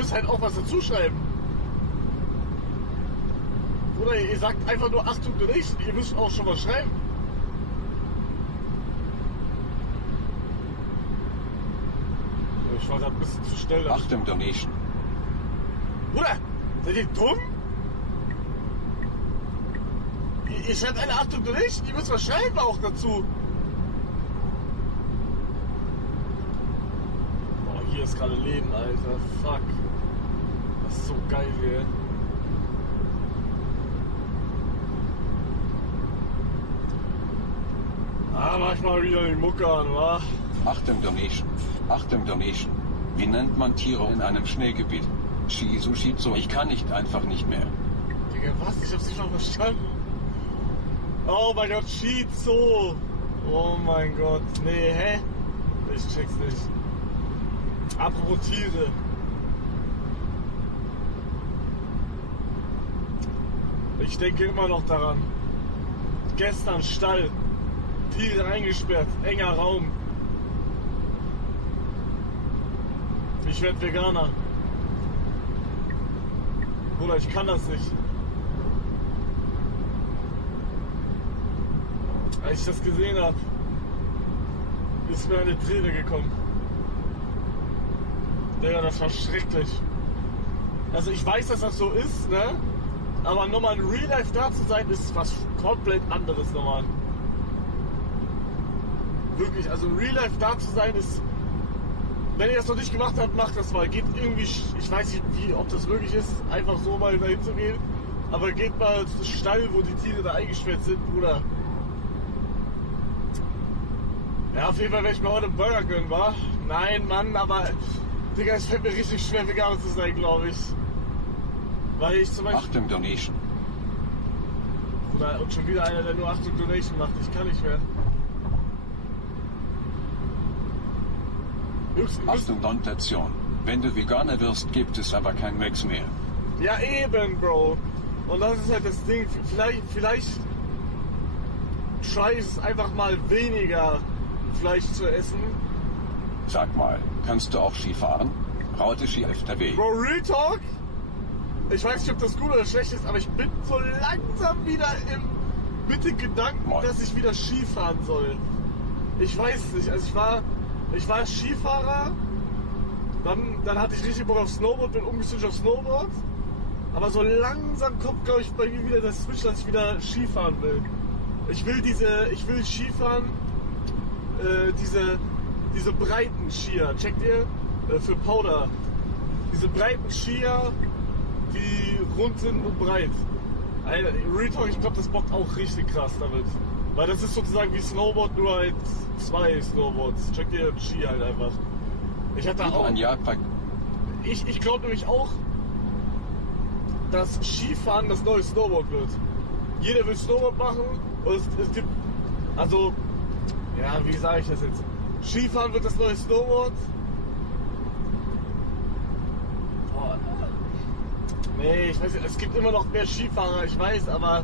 müsst halt auch was dazu schreiben. Oder ihr sagt einfach nur Achtung Donation, ihr müsst auch schon was schreiben. Ich war gerade ein bisschen zu schnell. Achtung Donation. Bruder, seid ihr dumm? Ihr schreibt eine Achtung Donation, ihr müsst was schreiben auch dazu. Boah, hier ist gerade Leben, Alter. Fuck. Das ist so geil hier. Mach ich mal wieder die Mucke an, wa? Achtung Donation. Achtung Donation. Wie nennt man Tiere in einem Schneegebiet? Shizu, ich kann einfach nicht mehr. Digga, was? Ich hab's nicht mal verstanden. Oh mein Gott, Shizu. Oh mein Gott. Nee, hä? Ich check's nicht. Apropos Tiere. Ich denke immer noch daran. Gestern Stall. Tiere eingesperrt. Enger Raum. Ich werde Veganer. Bruder, ich kann das nicht. Als ich das gesehen habe, ist mir eine Träne gekommen. Digga, das war schrecklich. Also ich weiß, dass das so ist, ne? Aber nochmal in Real Life da zu sein, ist was komplett anderes nochmal. Wirklich, also in Real Life da zu sein ist... Wenn ihr das noch nicht gemacht habt, macht das mal. Geht irgendwie, ich weiß nicht, ob das möglich ist, einfach so mal dahin zu gehen. Aber geht mal zu Stall, wo die Tiere da eingesperrt sind, Bruder. Ja, auf jeden Fall werde ich mir heute einen Burger gönnen, wa? Nein, Mann, aber... Digga, es fällt mir richtig schwer, Veganer zu sein, glaube ich. Weil ich zum Beispiel... Achtung Donation. Bruder, und schon wieder einer, der nur Achtung Donation macht. Ich kann nicht mehr. Achtung Donation. Wenn du Veganer wirst, gibt es aber kein Max mehr. Ja eben, Bro. Und das ist halt das Ding. Vielleicht try ich es einfach mal weniger Fleisch zu essen. Sag mal, kannst du auch Ski fahren? Raute Ski FTW. Bro, Real Talk? Ich weiß nicht, ob das gut oder schlecht ist, aber ich bin so langsam wieder mit den Gedanken, dass ich wieder Ski fahren soll. Ich weiß es nicht. Also ich war Skifahrer, dann hatte ich richtig Bock auf Snowboard, bin umgeswitcht auf Snowboard. Aber so langsam kommt, glaube ich, bei mir wieder das Switch, dass ich wieder Skifahren will. Ich will Skifahren, diese breiten Skier, checkt ihr? Für Powder. Diese breiten Skier, die rund sind und breit. Real Talk, ich glaube, das bockt auch richtig krass damit. Weil das ist sozusagen wie Snowboard, nur halt 2 Snowboards. Checkt ihr Ski halt einfach. Ich hatte auch... Ich glaube nämlich auch, dass Skifahren das neue Snowboard wird. Jeder will Snowboard machen und es gibt... Also, ja, wie sage ich das jetzt? Skifahren wird das neue Snowboard. Boah. Nee, ich weiß nicht, es gibt immer noch mehr Skifahrer, ich weiß, aber...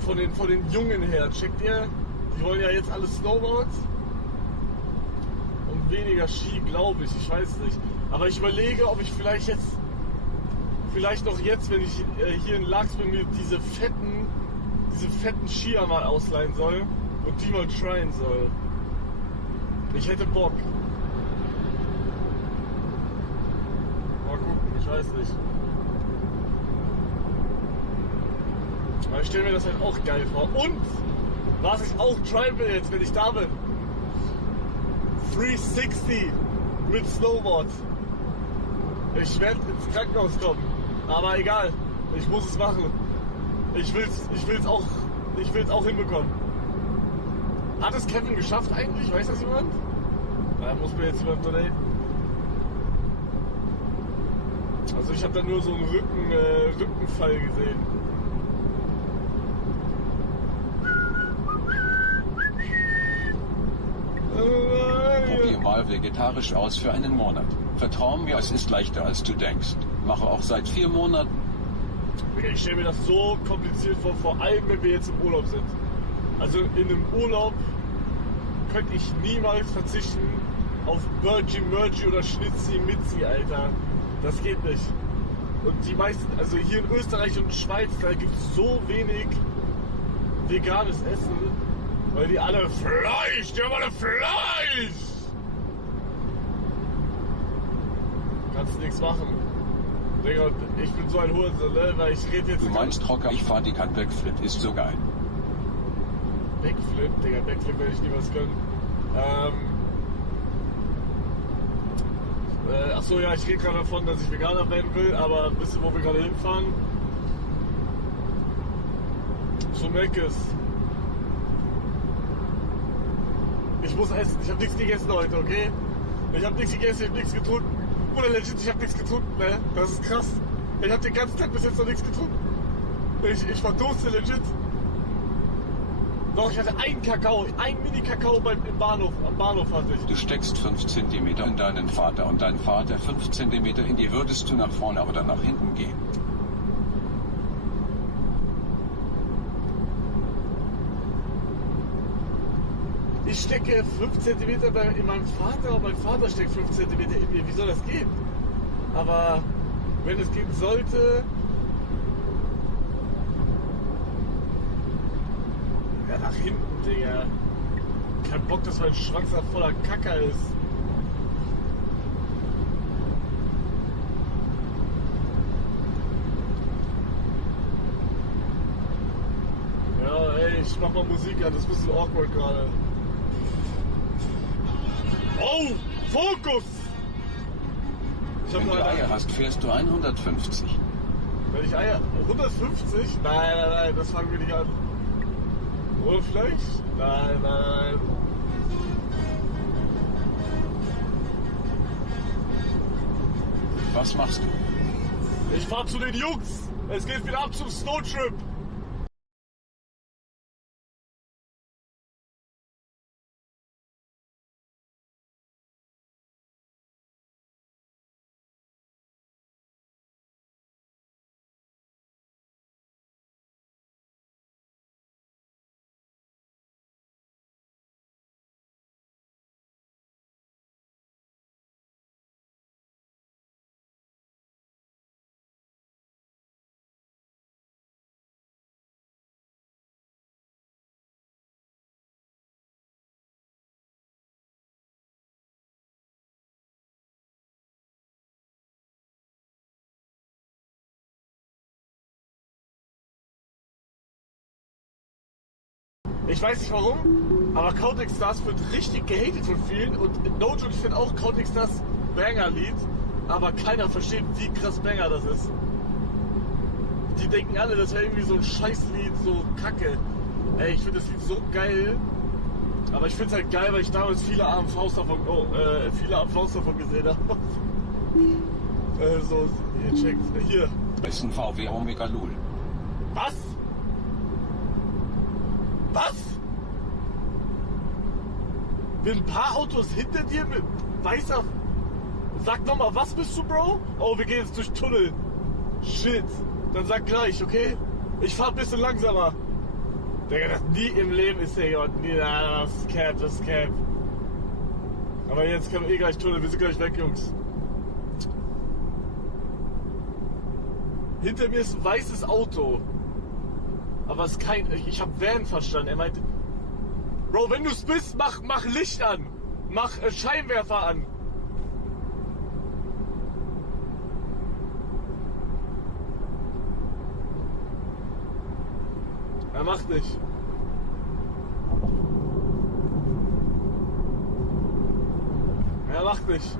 Von den Jungen her, checkt ihr? Die wollen ja jetzt alle Snowboards und weniger Ski, glaube ich weiß nicht. Aber ich überlege, ob ich vielleicht noch jetzt, wenn ich hier in Lachs bin, mir diese fetten Skier mal ausleihen soll und die mal tryen soll. Ich hätte Bock. Mal gucken, ich weiß nicht. Aber ich stelle mir das halt auch geil vor. Und was ich auch tryen will jetzt, wenn ich da bin. 360 mit Snowboard. Ich werde ins Krankenhaus kommen. Aber egal. Ich muss es machen. Ich will's auch hinbekommen. Hat es Kevin geschafft eigentlich? Weiß das jemand? Da muss mir jetzt jemand donaten. Also ich habe da nur so einen Rückenfall gesehen. Probier mal vegetarisch aus für einen Monat. Vertrau mir, es ist leichter als du denkst. Mache auch seit 4 Monaten. Ich stelle mir das so kompliziert vor allem wenn wir jetzt im Urlaub sind. Also in einem Urlaub könnte ich niemals verzichten auf Burgi, Mergi oder Schnitzi, Mitzi, Alter. Das geht nicht. Und die meisten, also hier in Österreich und Schweiz, da gibt es so wenig veganes Essen, weil die alle Fleisch, die haben alle Fleisch! Kannst du nichts machen. Digga, ich bin so ein Hurensohn, ne? Weil ich rede jetzt... Du meinst Rocker, ich fahr die kann Backflip, ist so geil. Backflip? Digga, Backflip werde ich niemals können. Achso, ja, ich rede gerade davon, dass ich Veganer werden will, aber wisst ihr, wo wir gerade hinfahren? Zu Meckes. Ich muss essen, ich habe nichts gegessen heute, okay? Ich habe nichts gegessen, ich habe nichts getrunken. Oder legit, ich habe nichts getrunken, ne? Das ist krass. Ich habe den ganzen Tag bis jetzt noch nichts getrunken. Ich verdurste legit. Doch, ich hatte einen Kakao, einen Mini-Kakao im Bahnhof, am Bahnhof hatte ich. Du steckst 5 cm in deinen Vater und dein Vater 5 cm in die, würdest du nach vorne oder nach hinten gehen? Ich stecke 5 cm in meinem Vater und mein Vater steckt 5 cm in mir. Wie soll das gehen? Aber wenn es gehen sollte... Ja, nach hinten, Digga. Kein Bock, dass mein Schwanz da voller Kacker ist. Ja, ey, ich mach mal Musik an, das ist ein bisschen awkward gerade. Oh, Fokus! Wenn du Eier hast, fährst du 150. Wenn ich Eier... 150? Nein, das fangen wir nicht an. Oder vielleicht? Nein. Was machst du? Ich fahr zu den Jungs! Es geht wieder ab zum Snowtrip! Ich weiß nicht warum, aber Counting Stars wird richtig gehatet von vielen und No Joke, ich finde auch Counting Stars Banger-Lied, aber keiner versteht, wie krass Banger das ist. Die denken alle, das wäre irgendwie so ein Scheißlied, so kacke. Ey, ich finde das Lied so geil, aber ich finde es halt geil, weil ich damals viele AMVs davon gesehen habe. So, ihr checkt, hier. Ist ein VW Omega Lul. Was? Was? Wenn ein paar Autos hinter dir mit weißer... Sag nochmal, was bist du, Bro? Oh, wir gehen jetzt durch Tunnel. Shit. Dann sag gleich, okay? Ich fahr ein bisschen langsamer. Digga, das nie im Leben ist hier jemand. Nie, das ist Cap. Aber jetzt kommen wir gleich Tunnel. Wir sind gleich weg, Jungs. Hinter mir ist ein weißes Auto. Aber es ist kein... Ich hab Van verstanden. Er meinte... Bro, wenn du es bist, mach Licht an. Mach Scheinwerfer an. Er macht nicht. Er macht nicht.